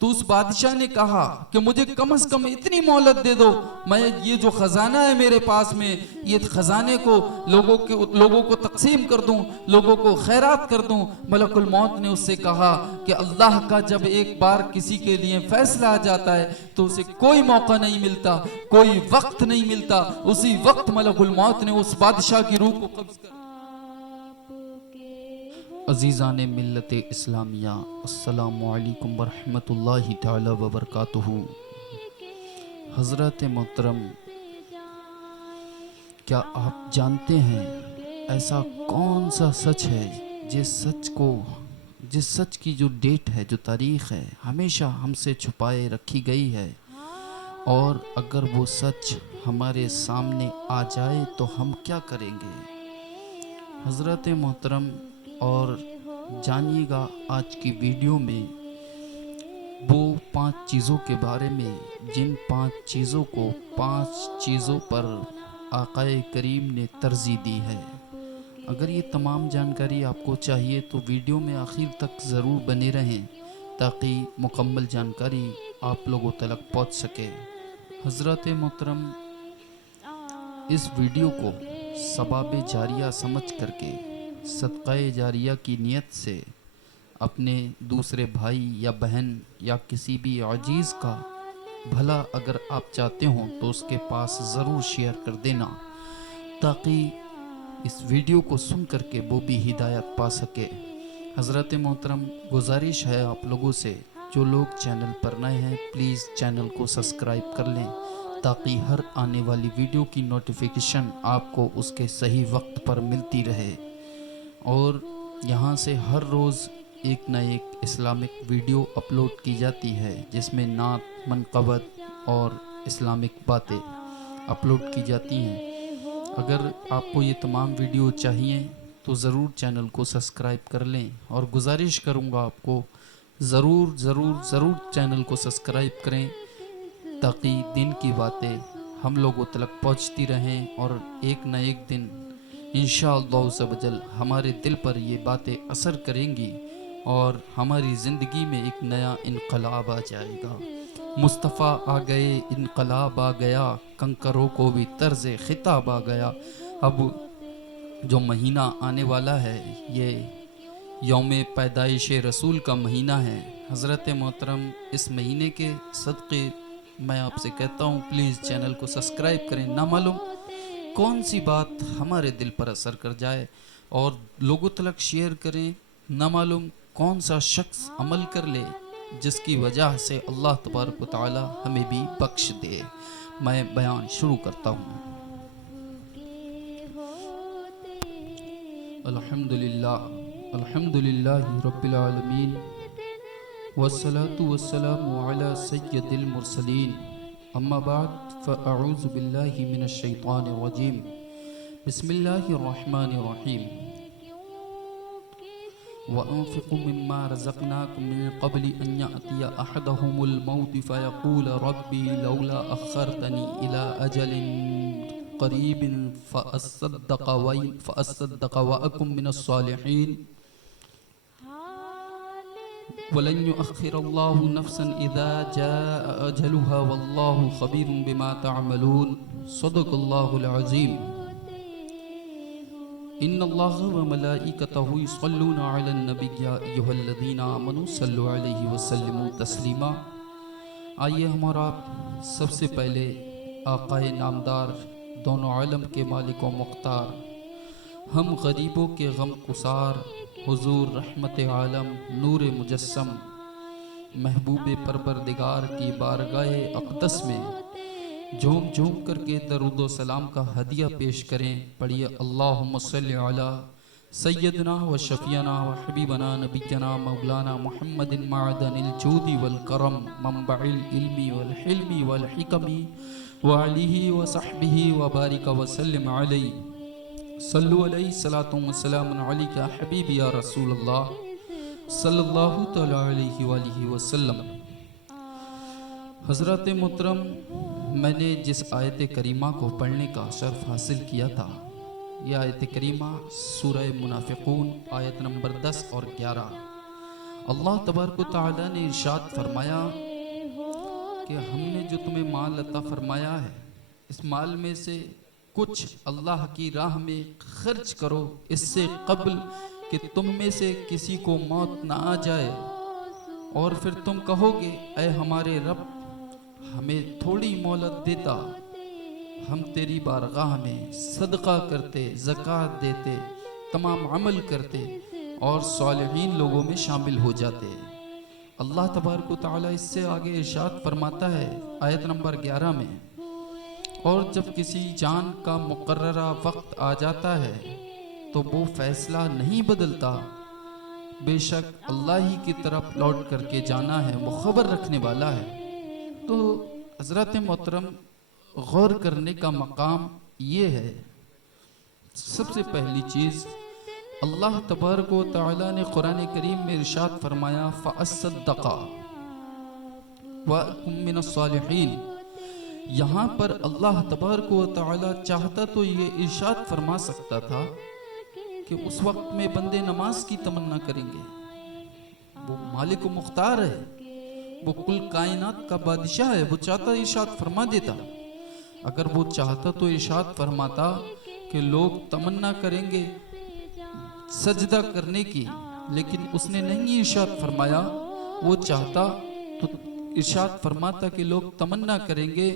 तो उस बादशाह ने कहा कि मुझे कम से कम इतनी मोहलत दे दो, मैं ये जो खजाना है मेरे पास में, ये खजाने को लोगों को तकसीम कर दूं, लोगों को खैरात कर दूं। मलकुल मौत ने उससे कहा कि अल्लाह का जब एक बार किसी के लिए फैसला आ जाता है तो उसे कोई मौका नहीं मिलता, कोई वक्त नहीं मिलता। उसी वक्त मलकुल मौत ने उस बादशाह की रूह को कब्ज कर। अजीज़ान मिल्लत इस्लामिया, अस्सलामु अलैकुम वरहमतुल्लाहि तआला वबरकातुहू। हज़रत मोहतरम, क्या आप जानते हैं ऐसा कौन सा सच है जिस सच की जो डेट है, जो तारीख़ है, हमेशा हमसे छुपाए रखी गई है, और अगर वो सच हमारे सामने आ जाए तो हम क्या करेंगे? हज़रत मोहतरम, और जानिएगा आज की वीडियो में वो 5 चीज़ों के बारे में, जिन 5 चीज़ों को 5 चीज़ों पर आक़ाए करीम ने तरजीह दी है। अगर ये तमाम जानकारी आपको चाहिए तो वीडियो में आखिर तक ज़रूर बने रहें ताकि मुकम्मल जानकारी आप लोगों तक पहुंच सके। हज़रत मोहतरम, इस वीडियो को सबाब जारिया समझ करके, सदक़ाए जारिया की नियत से अपने दूसरे भाई या बहन या किसी भी अजीज़ का भला अगर आप चाहते हो तो उसके पास ज़रूर शेयर कर देना ताकि इस वीडियो को सुन करके वो भी हिदायत पा सके। हज़रत मोहतरम, गुजारिश है आप लोगों से, जो लोग चैनल पर नए हैं प्लीज़ चैनल को सब्सक्राइब कर लें ताकि हर आने वाली वीडियो की नोटिफिकेशन आपको उसके सही वक्त पर मिलती रहे। और यहाँ से हर रोज़ एक न एक इस्लामिक वीडियो अपलोड की जाती है जिसमें नात, मनक़बत और इस्लामिक बातें अपलोड की जाती हैं। अगर आपको ये तमाम वीडियो चाहिए तो ज़रूर चैनल को सब्सक्राइब कर लें, और गुजारिश करूँगा आपको ज़रूर चैनल को सब्सक्राइब करें ताकि दिन की बातें हम लोगों तक पहुँचती रहें और एक न एक दिन इंशाअल्लाह अज़्ज़वजल हमारे दिल पर ये बातें असर करेंगी और हमारी ज़िंदगी में एक नया इनकलाब आ जाएगा। मुस्तफ़ा आ गए, इनकलाब आ गया, कंकरों को भी तर्ज़ खिताब आ गया। अब जो महीना आने वाला है ये यौम पैदाइश रसूल का महीना है। हज़रत मोहतरम, इस महीने के सदक़े मैं आपसे कहता हूँ प्लीज़ चैनल को सब्सक्राइब करें। ना मालूम कौन सी बात हमारे दिल पर असर कर जाए और लोगों तक शेयर करें। ना मालूम कौन सा शख्स अमल कर ले जिसकी वजह से अल्लाह तबारक व तआला हमें भी बख्श दे। मैं बयान शुरू करता हूँ। अल्हम्दुलिल्लाह रब्बिल आलमीन वस्सलातु वस्सलामु अला सय्यदिल मुरसलीन, अम्मा बाद फ़अऊज़ु बिल्लाहि मिनश शैतानिर रजीम, बिस्मिल्लाहिर रहमानिर रहीम। वअन्फ़िक़ू मिम्मा रज़क़नाकुम मिन क़ब्लि अन यअतिय अहदहुमुल मौत फ़यक़ूल रब्बी लौला अख़्ख़रतनी इला अजलिन क़रीबिन फ़अस्सद्दक़ वअकुम मिनस सालिहीन वलन युअख़्ख़िरल्लाहु नफ़्सन इज़ा जाअ अजलुहा वल्लाहु ख़बीरुम बिमा तअमलून। सदक़ल्लाहुल अज़ीम। इन्नल्लाह व मलाइकतहु युसल्लूना अलन नबी या अय्युहल्लज़ीना आमनू सल्लु अलैहि वसल्लिमू तस्लीमा। आइए हमारा सबसे पहले आक़ाए नामदार, दोनों आलम के मालिक व मुख्तार, हम गरीबों के गम गुसार, हुजूर रहमत आलम, नूर मुजस्सम, महबूब परवरदिगार की बारगाहे अक़दस में झूम झूम करके दरूद व सलाम का हदिया पेश करें। पढ़िए अल्लाहुम्मा सल्लि अला सय्यदना व शफ़ीना व हबीबना नबियना मौलाना मुहम्मदिन मअदनिल जूदी वल करम मंबइल इल्मी वल हिल्मी वल हिकमी व आलिहि व सहबिहि व बारिक व सल्लिम अलैहि। सल्लु अलैहि सलातु व सलामुन अलैका हबीबी या रसूलल्लाह सल्लल्लाहु तआला अलैहि व आलिहि वसल्लम। हज़रत मोहतरम, मैंने जिस आयत करीमा को पढ़ने का शर्फ हासिल किया था, यह आयत करीमा सूरह मुनाफिकून आयत नंबर 10 और 11। अल्लाह तबारक तआला ने इरशाद फरमाया कि हमने जो तुम्हें माल अता फरमाया है, इस माल में से कुछ अल्लाह की राह में खर्च करो, इससे कबल कि तुम में से किसी को मौत ना आ जाए और फिर तुम कहोगे ऐ हमारे रब, हमें थोड़ी मोहलत देता, हम तेरी बारगाह में सदका करते, ज़कात देते, तमाम अमल करते और सालिहीन लोगों में शामिल हो जाते। अल्लाह तबारक व तआला इससे आगे इरशाद फरमाता है आयत नंबर 11 में, और जब किसी जान का मुकर्ररा वक्त आ जाता है तो वो फैसला नहीं बदलता, बेशक अल्लाह ही की तरफ लौट करके जाना है, वो खबर रखने वाला है। तो हज़रत मोहतरम गौर करने का मकाम ये है, सबसे पहली चीज़ अल्लाह तबारक व तआला ने कुरान करीम में इरशाद फरमाया फ़अस्सद्दक़ा व कुम मिनस्सालिहीन। यहाँ पर अल्लाह तबारक व तआला चाहता तो ये इरशाद फरमा सकता था कि उस वक्त में बंदे नमाज की तमन्ना करेंगे, वो मालिक मुख्तार है, वो कुल कायनात का बादशाह है, वो चाहता इरशाद फरमा देता। अगर वो चाहता तो इरशाद फरमाता कि लोग तमन्ना करेंगे सजदा करने की, लेकिन उसने नहीं इरशाद फरमाया। वो चाहता तो इरशाद फरमाता कि लोग तमन्ना करेंगे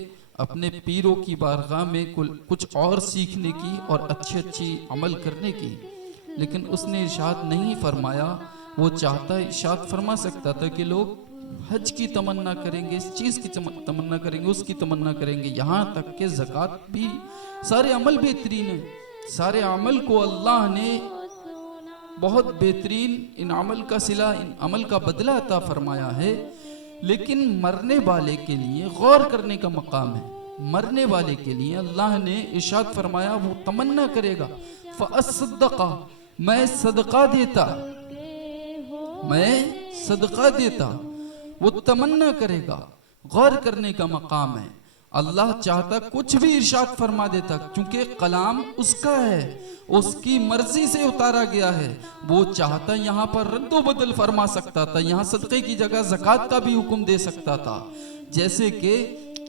अपने पीरों की बारगाह में कुछ और सीखने की और अच्छी अमल करने की, लेकिन उसने इरशाद नहीं फरमाया। वो चाहता इरशाद फरमा सकता था कि लोग हज की तमन्ना करेंगे, इस चीज़ की तमन्ना करेंगे, उसकी तमन्ना करेंगे, यहाँ तक कि ज़कात भी, सारे अमल बेहतरीन है, सारे अमल को अल्लाह ने बहुत बेहतरीन इन अमल का सिला, इन अमल का बदला अता फरमाया है। लेकिन मरने वाले के लिए गौर करने का मकाम है। मरने वाले के लिए अल्लाह ने इरशाद फरमाया वो तमन्ना करेगा फ़अस्सद्दक़ा, मैं सदका देता, मैं सदका देता, वो तमन्ना करेगा। गौर करने का मकाम है। अल्लाह चाहता कुछ भी इरशाद फरमा देता, क्योंकि कलाम उसका है, उसकी मर्जी से उतारा गया है। वो चाहता यहाँ पर रद्दो बदल फरमा सकता था, यहाँ सदक़े की जगह ज़कात का भी हुक्म दे सकता था। जैसे कि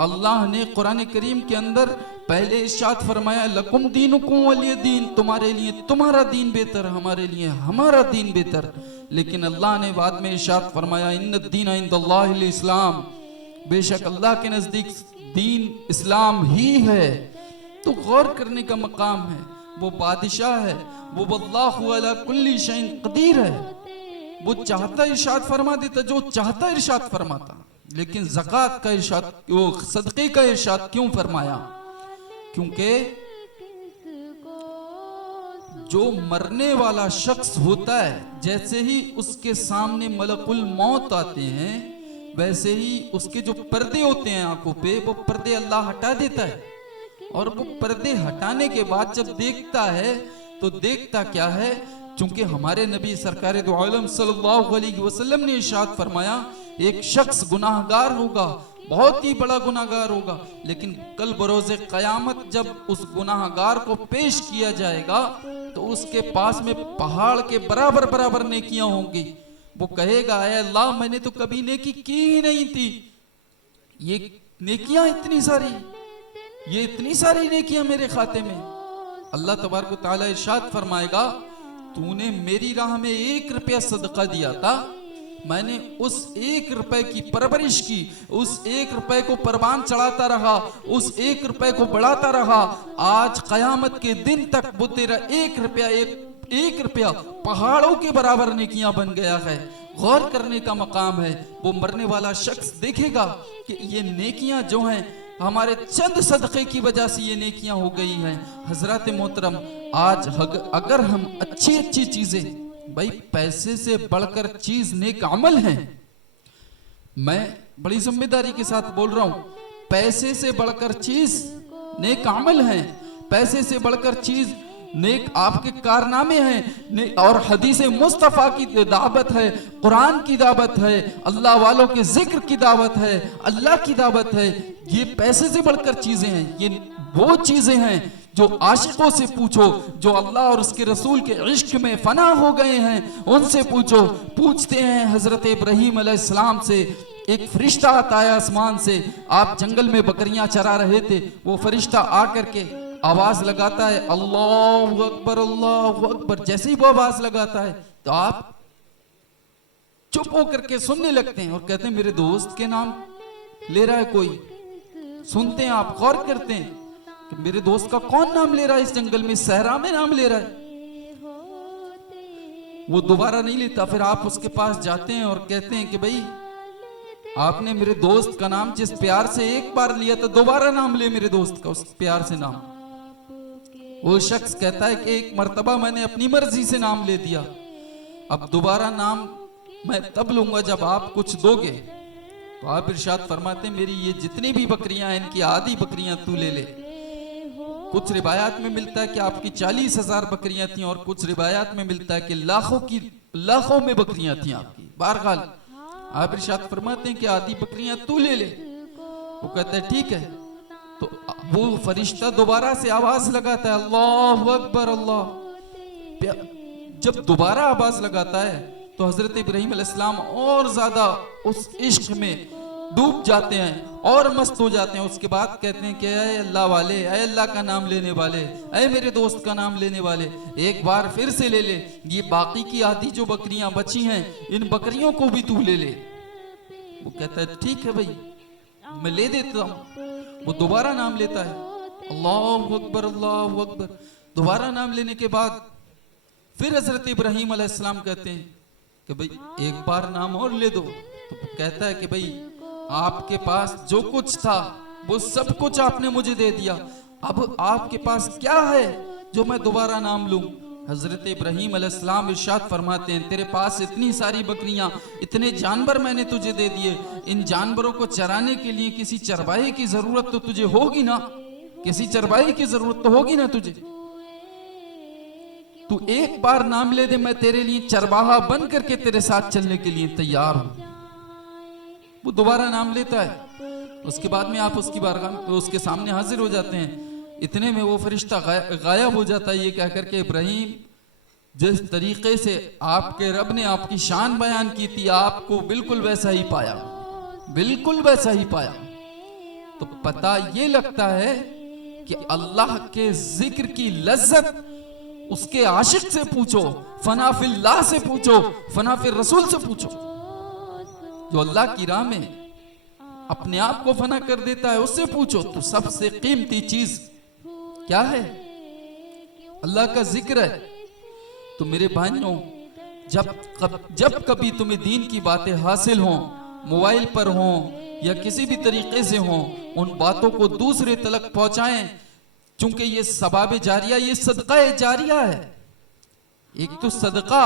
अल्लाह ने कुरान करीम के अंदर पहले इरशाद फरमाया लकुम दीनुकुम वलिय दीन, तुम्हारे लिए तुम्हारा दीन बेहतर, हमारे लिए हमारा दीन बेहतर। लेकिन अल्लाह ने बाद में इरशाद फरमाया इन्न दीन इंदल्लाहिल इस्लाम, बेशक अल्लाह के नज़दीक दीन इस्लाम ही है। तो गौर करने का मकाम है। वो बादशाह है, वो वल्लाहु अला कुल्ली शैइन कदीर है। वो चाहता इरशाद फरमा देता, जो चाहता इरशाद फरमाता। लेकिन ज़कात का इरशाद, वो सदक़े का इरशाद क्यों फरमाया? क्योंकि जो मरने वाला शख्स होता है, जैसे ही उसके सामने मलकुल मौत आते हैं, वैसे ही उसके जो पर्दे होते हैं आंखों पे, वो पर्दे अल्लाह हटा देता है। और वो पर्दे हटाने के बाद जब देखता है तो देखता क्या है? चूंकि हमारे नबी सरकार दो आलम सल्लल्लाहु अलैहि वसल्लम ने इरशाद फरमाया एक शख्स गुनाहगार होगा, बहुत ही बड़ा गुनाहगार होगा, लेकिन कल बरोज़े क़यामत जब उस गुनाहगार को पेश किया जाएगा तो उसके पास में पहाड़ के बराबर बराबर नेकियां होंगी। वो कहेगा ऐ अल्लाह, मैंने तो कभी नेकी की ही नहीं थी, ये नेकियां इतनी सारी, ये इतनी सारी नेकियां मेरे खाते में। अल्लाह तबारक व तआला इरशाद फरमाएगा तूने मेरी राह में 1 रुपया सदका दिया था, मैंने उस 1 रुपए की परवरिश की, उस 1 रुपए को परवान चढ़ाता रहा, उस 1 रुपए को बढ़ाता रहा। आज कयामत के दिन तक वो तेरा 1 रुपया एक रुपया पहाड़ों के बराबर नेकियां बन गया है। गौर करने का मकाम है। वो मरने वाला शख्स देखेगा कि ये नेकियां जो हैं हमारे चंद सदक़े की वजह से ये नेकियां हो गई हैं। हजरत मोहतरम, आज अगर हम अच्छी चीजें, भाई पैसे से बढ़कर चीज नेक अमल है, मैं बड़ी जिम्मेदारी के साथ बोल रहा हूं, पैसे से बढ़कर चीज नेक अमल है, पैसे से बढ़कर चीज नेक आपके कारनामे हैं, और हदीस मुस्तफ़ा की दावत है, कुरान की दावत है, अल्लाह वालों के जिक्र की दावत है, अल्लाह की दावत है। ये पैसे से बढ़कर चीजें हैं, ये वो चीजें हैं जो आशिकों से पूछो, जो अल्लाह और उसके रसूल के इश्क में फना हो गए हैं, उनसे पूछो। पूछते हैं हजरत इब्राहीम अलैहिस्सलाम से, एक फरिश्ता आता है आसमान से। आप जंगल में बकरियां चरा रहे थे, वो फरिश्ता आकर के आवाज लगाता है अल्लाहु अकबर अल्लाहु अकबर। जैसे ही वो आवाज लगाता है तो आप चुप होकर के सुनने लगते हैं और कहते हैं मेरे दोस्त के नाम ले रहा है कोई। सुनते हैं आप, गौर करते हैं कि मेरे दोस्त का कौन नाम ले रहा है, इस जंगल में सहरा में नाम ले रहा है। वो दोबारा नहीं लेता। फिर आप उसके पास जाते हैं और कहते हैं कि भाई आपने मेरे दोस्त का नाम जिस प्यार से एक बार लिया था, दोबारा नाम ले मेरे दोस्त का, उस प्यार से नाम। वो शख्स कहता है कि एक मर्तबा मैंने अपनी मर्जी से नाम ले दिया, अब दोबारा नाम मैं तब लूंगा जब आप कुछ दोगे। तो आप इरशाद फरमाते हैं मेरी ये जितनी भी बकरियां हैं, इनकी आधी बकरियां तू ले ले। कुछ रिवायात में मिलता है कि आपकी 40,000 बकरियां थी और कुछ रिवायात में मिलता है कि लाखों में बकरियां थी आपकी। बहरहाल आप इरशाद फरमाते हैं कि आधी बकरियां तू ले ले। वो कहता है ठीक है। तो वो फरिश्ता दोबारा से आवाज लगाता है अल्लाहु अकबर अल्लाह। जब दोबारा आवाज लगाता है तो हजरत इब्राहीम अलैहिस्सलाम और ज्यादा उस इश्क में डूब जाते हैं और मस्त हो जाते हैं। उसके बाद कहते हैं कि ऐ अल्लाह वाले, ऐ अल्लाह का नाम लेने वाले, ऐ मेरे दोस्त का नाम लेने वाले, एक बार फिर से ले ले। ये बाकी की आधी जो बकरियां बची हैं, इन बकरियों को भी तू ले ले। वो कहता है ठीक है भाई, मैं ले देता हूँ। वो दोबारा नाम लेता है अल्लाहु अकबर अल्लाहु अकबर। दोबारा नाम लेने के बाद फिर हजरत इब्राहीम अलैहिस्सलाम कहते हैं कि भाई एक बार नाम और ले दो। तो कहता है कि भाई आपके पास जो कुछ था वो सब कुछ आपने मुझे दे दिया, अब आपके पास क्या है जो मैं दोबारा नाम लूं। हजरत इब्राहीम अलैहिस्सलाम इरशाद फरमाते हैं तेरे पास इतनी सारी बकरियां, इतने जानवर मैंने तुझे दे दिए, इन जानवरों को चराने के लिए किसी चरवाहे की जरूरत तो तुझे होगी ना, किसी चरवाहे की जरूरत तो होगी ना तुझे। तू एक बार नाम ले दे, मैं तेरे लिए चरवाहा बन करके तेरे साथ चलने के लिए तैयार हूं। वो दोबारा नाम लेता है। उसके बाद में आप उसकी बारगाह में उसके सामने हाजिर हो जाते हैं। इतने में वो फरिश्ता गायब हो जाता है, ये कह करके इब्राहीम जिस तरीके से आपके रब ने आपकी शान बयान की थी, आपको बिल्कुल वैसा ही पाया, बिल्कुल वैसा ही पाया। तो पता ये लगता है कि अल्लाह के जिक्र की लज्जत उसके आशिक से पूछो, फना फिल्लाह से पूछो, फना फिर रसूल से पूछो। जो अल्लाह की राह में अपने आप को फना कर देता है उससे पूछो। तो सबसे कीमती चीज क्या है? अल्लाह का जिक्र है। तो मेरे भाइयों, जब कभी तुम्हें दीन की बातें हासिल हों, मोबाइल पर हों या किसी भी तरीके से हों, उन बातों को दूसरे तलक पहुंचाएं, चूंकि ये सबाब जारिया, ये सदका जारिया है। एक तो सदका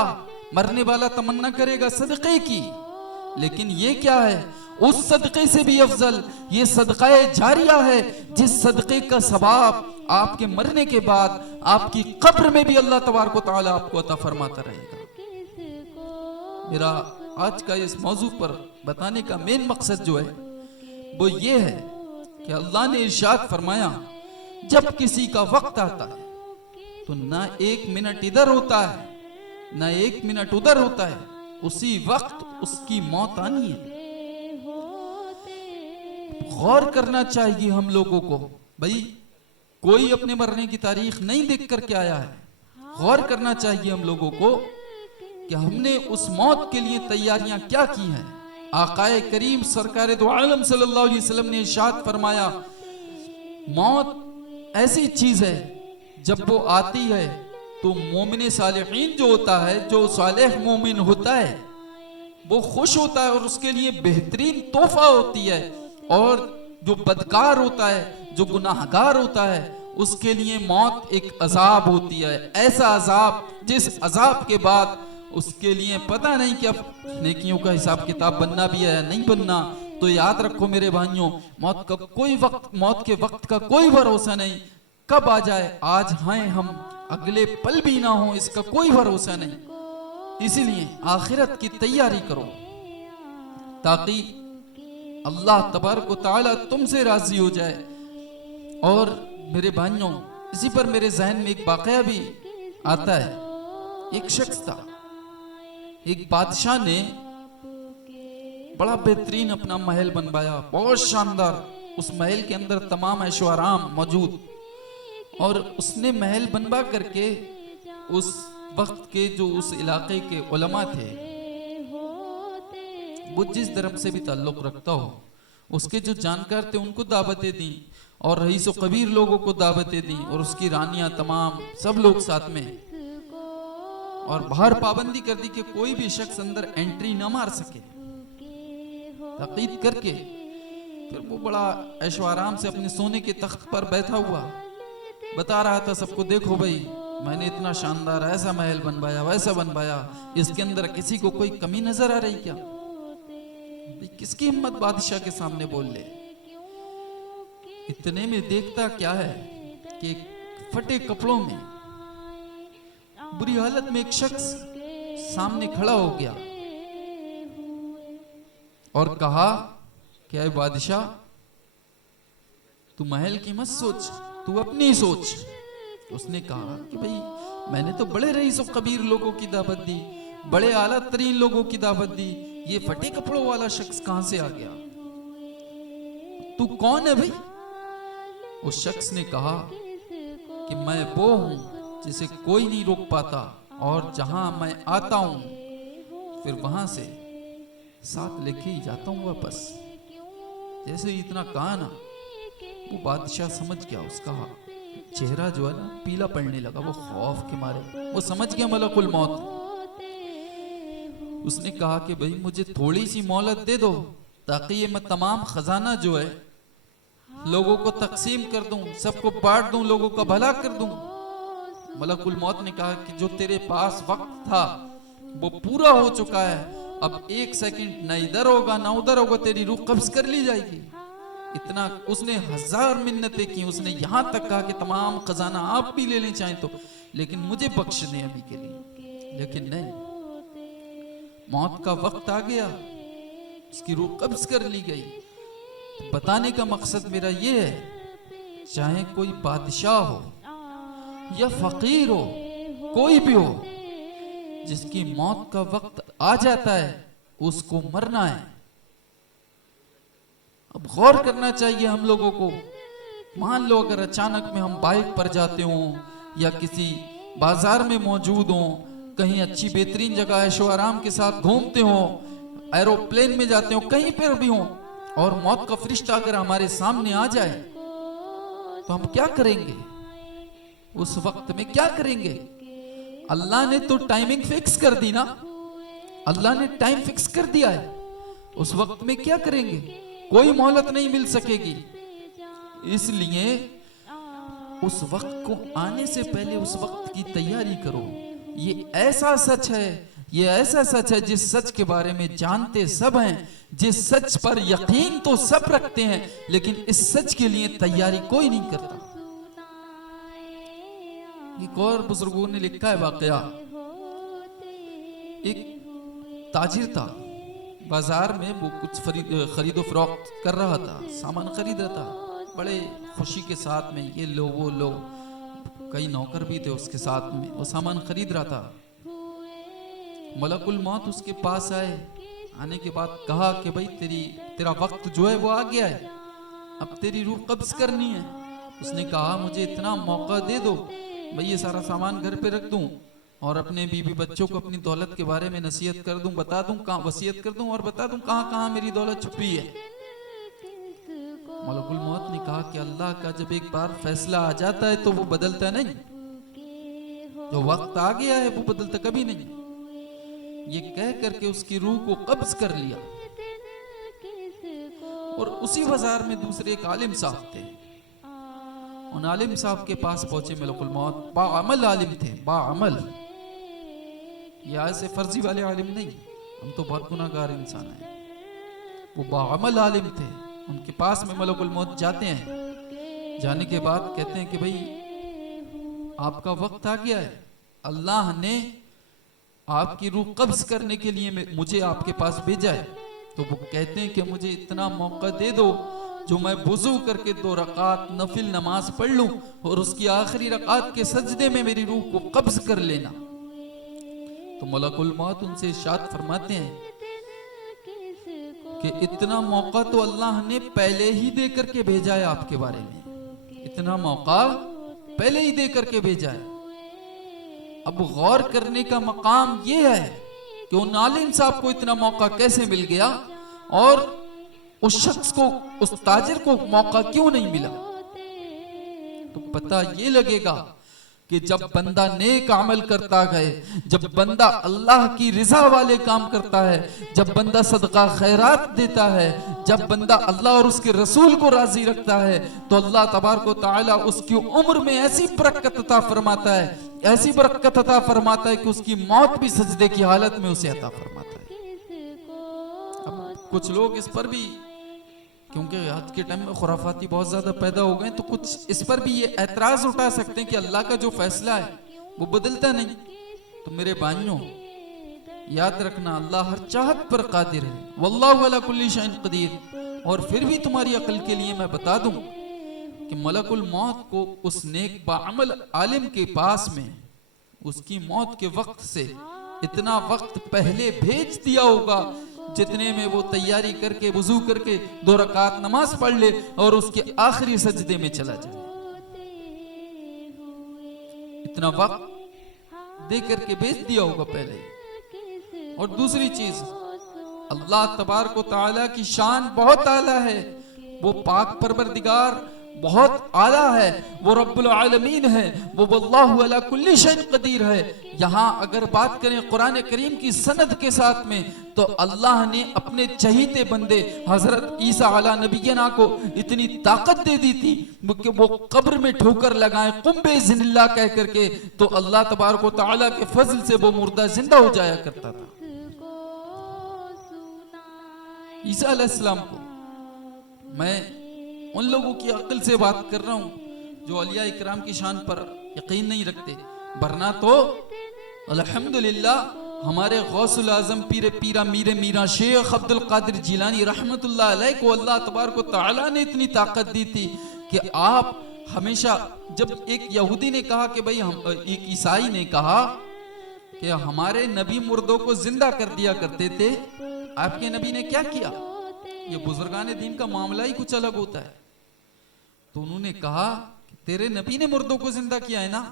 मरने वाला तमन्ना करेगा सदके की, लेकिन ये क्या है? उस सदके से भी अफजल ये सदका जारिया है, जिस सदके का सवाब आपके मरने के बाद आपकी कब्र में भी अल्लाह तबारक व तआला आपको अता फरमाता रहेगा। मेरा आज का इस मौजू पर बताने का मेन मकसद जो है वो ये है कि अल्लाह ने इरशाद फरमाया, जब किसी का वक्त आता है तो ना 1 मिनट इधर होता है ना 1 मिनट उधर होता है, उसी वक्त उसकी मौत आनी है। गौर करना चाहिए हम लोगों को। भाई कोई अपने मरने की तारीख नहीं देख करके आया है। गौर करना चाहिए हम लोगों को कि हमने उस मौत के लिए तैयारियां क्या की हैं। आकाए करीम सरकार दो आलम सल्लल्लाहु अलैहि वसल्लम ने इरशाद फरमाया, मौत ऐसी चीज है जब वो आती है तो मोमिन सालिहीन जो होता है, जो सालेह मोमिन होता है, वो खुश होता है और उसके लिए बेहतरीन तोहफा होती है। और जो बदकार होता है, जो गुनाहगार होता है, उसके लिए मौत एक अजाब होती है। ऐसा अजाब जिस अजाब के बाद उसके लिए पता नहीं कि अब नेकियों का हिसाब किताब बनना भी है या नहीं बनना। तो याद रखो मेरे भाइयों, मौत का कोई वक्त, मौत के वक्त का कोई भरोसा नहीं, कब आ जाए। आज हैं हम, अगले पल भी ना हो, इसका कोई भरोसा नहीं। इसीलिए आखिरत की तैयारी करो ताकि अल्लाह तबारक व तआला तुमसे राजी हो जाए। और मेरे भाइयों, इसी पर मेरे जहन में एक वाकया भी आता है। एक शख्स था, एक बादशाह ने बड़ा बेहतरीन अपना महल बनवाया, बहुत शानदार। उस महल के अंदर तमाम ऐशो आराम मौजूद, और उसने महल बनवा करके उस वक्त के जो उस इलाके के उलमा थे, वो जिस धर्म से भी ताल्लुक रखता हो, उसके जो जानकार थे उनको दावतें दी, और रईस व कबीर लोगों को दावतें दी, और उसकी रानियां तमाम सब लोग साथ में, और बाहर पाबंदी कर दी कि कोई भी शख्स अंदर एंट्री ना मार सके। ताकीद करके फिर वो बड़ा ऐशो आराम से अपने सोने के तख्त पर बैठा हुआ बता रहा था सबको, देखो भाई मैंने इतना शानदार ऐसा महल बनवाया, वैसा बनवाया, इसके अंदर किसी को कोई कमी नजर आ रही क्या? किसकी हिम्मत बादशाह के सामने बोल ले। इतने में देखता क्या है कि फटे कपड़ों में बुरी हालत में एक शख्स सामने खड़ा हो गया और कहा, क्या है बादशाह, तू महल की मत सोच, तू अपनी सोच। उसने कहा कि भाई मैंने तो बड़े रईस व कबीर लोगों की दावत दी, बड़े आला तरीन लोगों की दावत दी, ये फटे कपड़ों वाला शख्स कहां से आ गया? तू कौन है भाई? उस शख्स ने कहा कि मैं वो हूं जिसे कोई नहीं रोक पाता, और जहां मैं आता हूं फिर वहां से साथ लेके ही जाता हूं वापस। जैसे इतना कहा ना, वो बादशाह समझ गया, उसका चेहरा जो है ना पीला पड़ने लगा, वो खौफ के मारे, वो समझ गया मलकुल मौत। उसने कहा कि भाई मुझे थोड़ी सी मोहलत दे दो, ताकि ये मैं तमाम खजाना जो है लोगों को तकसीम कर दूं, सबको बांट दूं, लोगों का भला कर दूं। मलकुल मौत ने कहा कि जो तेरे पास वक्त था वो पूरा हो चुका है, अब एक सेकंड न इधर होगा ना उधर होगा, तेरी रूह कब्ज कर ली जाएगी। इतना उसने 1000 मिन्नतें की, उसने यहां तक कहा कि तमाम खजाना आप भी ले लें चाहें तो, लेकिन मुझे बख्श दें अभी के लिए। लेकिन नहीं, मौत का वक्त आ गया, उसकी रूह कब्ज कर ली गई। तो बताने का मकसद मेरा ये है, चाहे कोई बादशाह हो या फकीर हो, कोई भी हो, जिसकी मौत का वक्त आ जाता है उसको मरना है। अब गौर करना चाहिए हम लोगों को। मान लो अगर अचानक में हम बाइक पर जाते हो, या किसी बाजार में मौजूद हो, कहीं अच्छी बेहतरीन जगह ऐशो आराम के साथ घूमते हो, एरोप्लेन में जाते हो, कहीं पर भी हो, और मौत का फरिश्ता अगर हमारे सामने आ जाए तो हम क्या करेंगे? उस वक्त में क्या करेंगे? अल्लाह ने तो टाइमिंग फिक्स कर दी ना, अल्लाह ने टाइम फिक्स कर दिया है। उस वक्त में क्या करेंगे? कोई मोहलत नहीं मिल सकेगी। इसलिए उस वक्त को आने से पहले उस वक्त की तैयारी करो। ये ऐसा सच है, ये ऐसा सच है जिस सच के बारे में जानते सब हैं, जिस सच पर यकीन तो सब रखते हैं, लेकिन इस सच के लिए तैयारी कोई नहीं करता। एक और बुजुर्गों ने लिखा है वाकया, एक ताजिर था बाजार में, वो कुछ खरीदो फरोख्त कर रहा था, सामान खरीद रहा था बड़े खुशी के साथ में, ये लो वो लो, कई नौकर भी थे उसके साथ में, वो सामान खरीद रहा था। मलकुल मौत उसके पास आए, आने के बाद कहा कि भाई तेरा वक्त जो है वो आ गया है, अब तेरी रूह कब्ज करनी है। उसने कहा मुझे इतना मौका दे दो, मैं ये सारा सामान घर पे रख दूं और अपने बीवी बच्चों को अपनी दौलत के बारे में नसीहत कर दूं, बता दूं कहां, वसीयत कर दूं और बता दूं कहां कहां मेरी दौलत छुपी है। मलकुल मौत ने कहा कि अल्लाह का जब एक बार फैसला आ जाता है तो वो बदलता नहीं, जो वक्त आ गया है वो बदलता कभी नहीं। ये कह करके उसकी रूह को कब्ज कर लिया। और उसी बाजार में दूसरे एक आलिम साहब थे, उन आलिम साहब के पास पहुंचे मलकुल मौत। बाअमल आलिम थे, बाअमल, या ऐसे फर्जी वाले आलिम नहीं, हम तो बहुत गुनाहगार इंसान हैं। वो बाअमल आलिम थे, उनके पास में मलकुल मौत जाते हैं। जाने के बाद कहते हैं कि भाई आपका वक्त आ गया है, अल्लाह ने आपकी रूह कब्ज करने के लिए मुझे आपके पास भेजा है। तो वो कहते हैं कि मुझे इतना मौका दे दो जो मैं वुजू करके 2 रकात नफिल नमाज पढ़ लूं और उसकी आखिरी रकात के सजदे में मेरी रूह को कब्ज कर लेना। तो मलकुल मौत उनसे इरशाद फरमाते हैं कि इतना मौका तो अल्लाह ने पहले ही दे करके भेजा है आपके बारे में, इतना मौका पहले ही दे करके भेजा है। अब गौर करने का मकाम यह है कि उन आलिम साहब को इतना मौका कैसे मिल गया और उस शख्स को, उस ताजिर को मौका क्यों नहीं मिला। तो पता ये लगेगा कि जब बंदा नेक अमल करता है, जब बंदा अल्लाह की रिजा वाले काम करता है, जब बंदा सदका खैरात देता है, जब बंदा अल्लाह और उसके रसूल को राजी रखता है, तो अल्लाह तबारक व तआला उसकी उम्र में ऐसी बरकत अता फरमाता है, ऐसी बरकत अता फरमाता है कि उसकी मौत भी सजदे की हालत में उसे अता फरमाता है। अब कुछ लोग इस पर भी, क्योंकि आज के टाइम में खुराफाती बहुत ज्यादा पैदा हो गए, तो कुछ इस पर भी ये एतराज उठा सकते हैं कि अल्लाह का जो फैसला है वो बदलता नहीं। तो मेरे भाइयों याद रखना, अल्लाह हर चाहत पर कादिर है, वल्लाहु अला कुल्ली शैइन कदीर। और फिर भी तुम्हारी अक्ल के लिए मैं बता दूं कि मलकुल मौत को उस नेक बाअमल आलिम के पास में उसकी मौत के वक्त से इतना वक्त पहले भेज दिया होगा जितने में वो तैयारी करके वुजू करके 2 रकात नमाज पढ़ ले और उसके आखिरी सजदे में चला जाए। इतना वक्त दे करके भेज दिया होगा पहले। और दूसरी चीज, अल्लाह तबारक व तआला की शान बहुत आला है, वो पाक परवरदिगार बहुत आला है, वो रब्बुल आलमीन है, वो वल्लाहु अला कुल्ली शैइन कदीर है। यहाँ अगर बात करें कुरान करीम की सनद के साथ में, तो अल्लाह ने अपने चहीते बंदे हजरत ईसा अला नबीना को इतनी ताकत दे दी थी कि वो कब्र में ठोकर लगाए कुंबे जिन्निल्लाह कह करके, तो अल्लाह तबारक व तआला के फजल से वो मुर्दा जिंदा हो जाया करता था। ईसा अलैहिस्सलाम को, मैं उन लोगों की अक्ल से बात कर रहा हूं जो औलिया इकराम की शान पर यकीन नहीं रखते, वरना तो अल्हम्दुलिल्लाह हमारे गौसुल आजम पीरा मीरा शेख अब्दुल कादिर जिलानी रहमतुल्लाह अलैह को अल्लाह तबारक व तआला ने इतनी ताकत दी थी कि आप हमेशा, जब एक यहूदी ने कहा कि भाई एक ईसाई ने कहा कि हमारे नबी मुर्दों को जिंदा कर दिया करते थे, आपके नबी ने क्या किया। ये बुजुर्गाने दीन का मामला ही कुछ अलग होता है। तो उन्होंने कहा कि तेरे नबी ने मुर्दों को जिंदा किया है ना,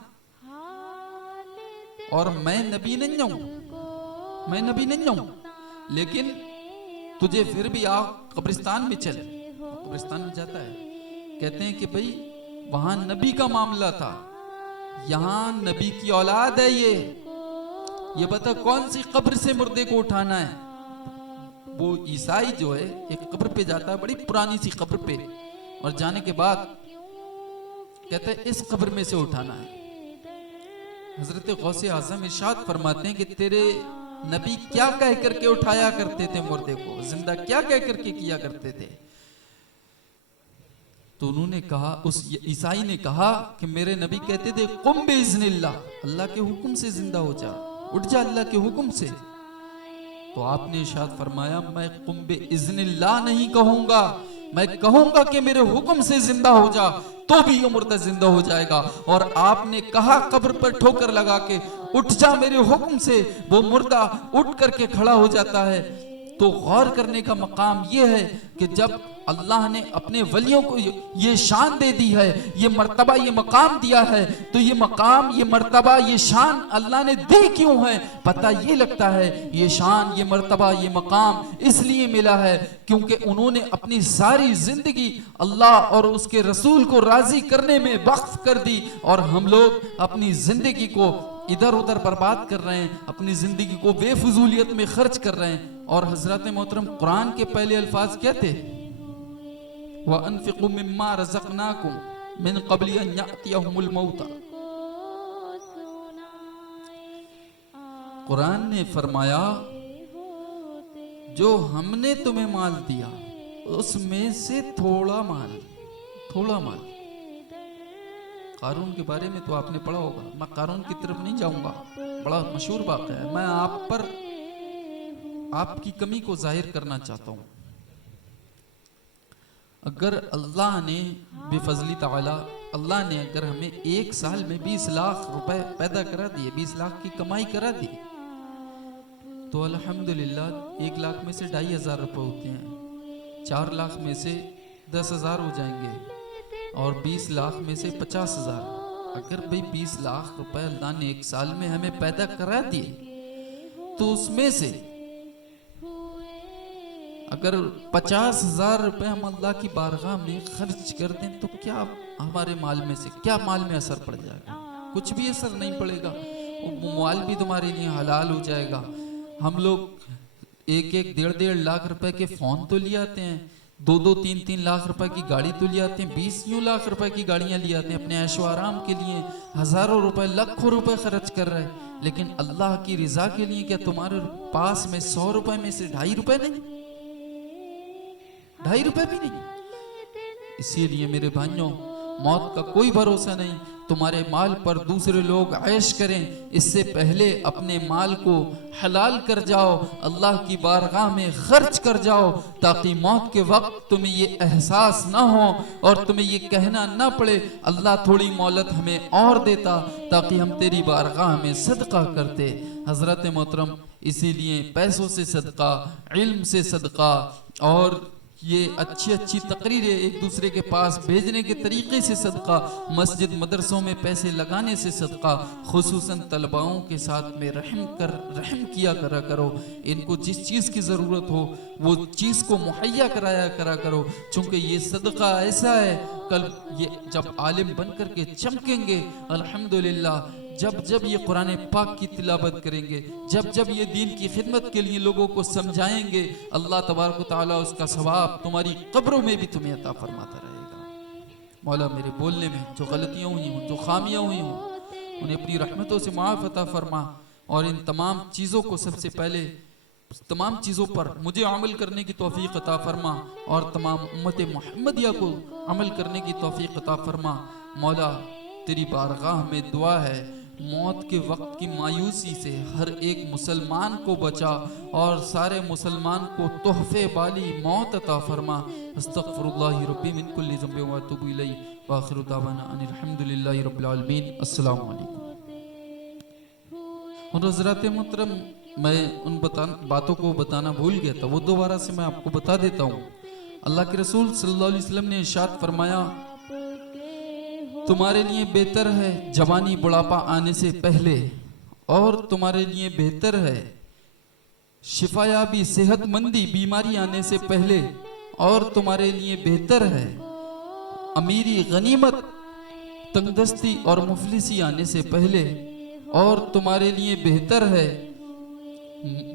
और मैं नबी नहीं हूं, मैं नबी नहीं हूं, लेकिन तुझे फिर भी आ कब्रिस्तान में चल। कब्रिस्तान में जाता है, कहते हैं कि भाई वहां नबी का मामला था, यहां नबी की औलाद है, ये बता कौन सी कब्र से मुर्दे को उठाना है। वो ईसाई जो है एक कब्र पे जाता है, बड़ी पुरानी सी कब्र पे, और जाने के बाद कहते हैं इस कब्र में से उठाना है। हजरत गौसे आजम इरशाद फरमाते हैं कि तेरे नबी क्या कह करके उठाया करते थे मुर्दे को, जिंदा क्या कह करके किया करते थे। तो उन्होंने कहा, उस ईसाई ने कहा कि मेरे नबी कहते थे कुम बिइज़्निल्लाह, अल्लाह के हुक्म से जिंदा हो जा, उठ जा अल्लाह के हुक्म से। तो आपने इरशाद फरमाया मैं कुम बिइज़्निल्लाह नहीं कहूंगा, मैं कहूंगा कि मेरे हुक्म से जिंदा हो जा, तो भी ये मुर्दा जिंदा हो जाएगा। और आपने कहा कब्र पर ठोकर लगा के उठ जा मेरे हुक्म से, वो मुर्दा उठ करके खड़ा हो जाता है। तो गौर करने का मकाम ये है कि जब अल्लाह ने अपने वलियों को ये शान दे दी है, ये मर्तबा, ये मकाम दिया है, तो ये मकाम, ये मर्तबा, ये शान अल्लाह ने दी क्यों है। पता ये लगता है ये शान, ये मर्तबा, ये मकाम इसलिए मिला है क्योंकि उन्होंने अपनी सारी जिंदगी अल्लाह और उसके रसूल को राजी करने में वक्फ कर दी, और हम लोग अपनी जिंदगी को इधर उधर बर्बाद कर रहे हैं, अपनी जिंदगी को बेफजूलियत में खर्च कर रहे हैं। और हजरत मोहतरम कुरान के पहले अल्फाज क्या थे, व अनफिकू मिम्मा रज़क़नाकुम मिन क़ब्लि अन यअतियहुमुल मौत। कुरान ने फरमाया जो हमने तुम्हें माल दिया उसमें से थोड़ा माल, थोड़ा माल। कारून के बारे में तो आपने पढ़ा होगा, मैं कारून की तरफ नहीं जाऊंगा, बड़ा मशहूर वाक़या है। मैं आप पर आपकी कमी को जाहिर करना चाहता हूं। अगर अल्लाह ने बेफजली ताला अल्लाह ने अगर हमें एक साल में 20 लाख रुपए पैदा करा दिए, 20 लाख की कमाई करा दी, तो अल्हम्दुलिल्लाह 1 लाख में से 2,500 रुपये होते हैं, 4 लाख में से 10,000 हो जाएंगे और 20 लाख में से 50,000। अगर भाई 20 लाख रुपए अल्लाह ने एक साल में हमें पैदा करा दिए, तो उसमें से अगर 50,000 रुपए हम अल्लाह की बारगाह में खर्च कर दें, तो क्या हमारे माल में से क्या माल में असर पड़ जाएगा? कुछ भी असर नहीं पड़ेगा। वो माल भी तुम्हारे लिए हलाल हो जाएगा। हम लोग 1-1, 1.5 लाख रुपए के फोन तो ले आते हैं, 2-2, 3-3 लाख रुपए की गाड़ी तो ले आते हैं, 20 लाख रुपए की गाड़ियां ले आते हैं अपने ऐशो आराम के लिए, हजारों रुपए लाखों रुपए खर्च कर रहे हैं। लेकिन अल्लाह की रिजा के लिए क्या तुम्हारे पास में 100 रुपए में से 2.5 रुपए नहीं? 2.5 रुपए भी नहीं। इसीलिए मेरे भाइयों, मौत का कोई भरोसा नहीं। तुम्हारे माल पर दूसरे लोग ऐश करें, इससे पहले अपने माल को हलाल कर जाओ, अल्लाह की बारगाह में खर्च कर जाओ, ताकि मौत के वक्त तुम्हें ये एहसास ना हो और तुम्हें ये कहना ना पड़े अल्लाह थोड़ी मोहलत हमें और देता ताकि हम तेरी बारगाह में सदका करते। हजरत मोहतरम, इसीलिए पैसों से सदका, इल्म से सदका और ये अच्छी अच्छी तकरीरें एक दूसरे के पास भेजने के तरीके से सदका, मस्जिद मदरसों में पैसे लगाने से सदका, खुसूसन तलबाओं के साथ में रहम किया करा करो। इनको जिस चीज़ की ज़रूरत हो वो चीज़ को मुहैया कराया करा करो, चूँकि ये सदका ऐसा है, कल ये जब आलिम बन कर के चमकेंगे, अल्हम्दुलिल्लाह, जब जब ये कुरान पाक की तिलावत करेंगे, जब जब ये दीन की खिदमत के लिए लोगों को समझाएंगे, अल्लाह तबारक व तआला उसका सवाब तुम्हारी कब्रों में भी तुम्हें अता फरमाता रहेगा। मौला मेरे बोलने में जो गलतियाँ हुई हों, जो खामियाँ हुई हों, उन्हें अपनी रहमतों से माफ़ अता फरमा और इन तमाम चीज़ों को सबसे पहले तमाम चीज़ों पर मुझे अमल करने की तौफीक अता फरमा और तमाम उम्मत मुहम्मदिया को अमल करने की तौफीक अता फरमा। मौला तेरी बारगाह में दुआ है, मौत के वक्त की मायूसी से हर एक मुसलमान को बचा और सारे मुसलमान को तोहफे वाली मौत अता फरमा। अस्तगफिरुल्लाह रब्बी मिन कुल्लि ज़ंबि व अतूबु इलैहि व आखिरु दावाना अनिल हम्दुलिल्लाहि रब्बिल आलमीन। अस्सलामु अलैकुम। और हज़रात मोहतरम, मैं उन बातों को बताना भूल गया था, वो दोबारा से मैं आपको बता देता हूँ। अल्लाह के रसूल सल्लल्लाहु अलैहि वसल्लम ने इरशाद फरमाया, तुम्हारे लिए बेहतर है जवानी बुढ़ापा आने से पहले, और तुम्हारे लिए बेहतर है शिफायाबी सेहतमंदी बीमारी आने से पहले, और तुम्हारे लिए बेहतर है अमीरी गनीमत तंगदस्ती और मुफलिसी आने से पहले, और तुम्हारे लिए बेहतर है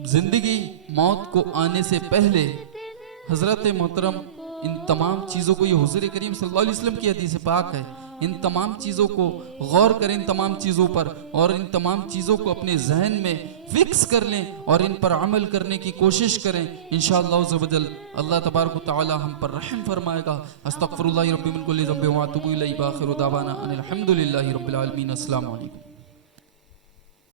जिंदगी मौत को आने से पहले। हजरत मोहतरम, इन तमाम चीज़ों को, ये हुज़ूर करीम सल्लल्लाहु अलैहि वसल्लम की हदीस पाक है, इन तमाम चीज़ों को गौर करें, इन तमाम चीज़ों पर, और इन तमाम चीज़ों को अपने जहन में फिक्स कर लें और इन पर अमल करने की कोशिश करें। इंशाअल्लाह अज़्ज़ व जल अल्लाह तबारक व तआला हम पर रहम फरमाएगा। अस्तगफिरुल्लाह रब्बी मिन कुल्लि ज़ंबि व अतूबु इलैहि व आखिरु दावाना अनिल हम्दुलिल्लाहि रब्बिल आलमीन। अस्सलामु अलैकुम।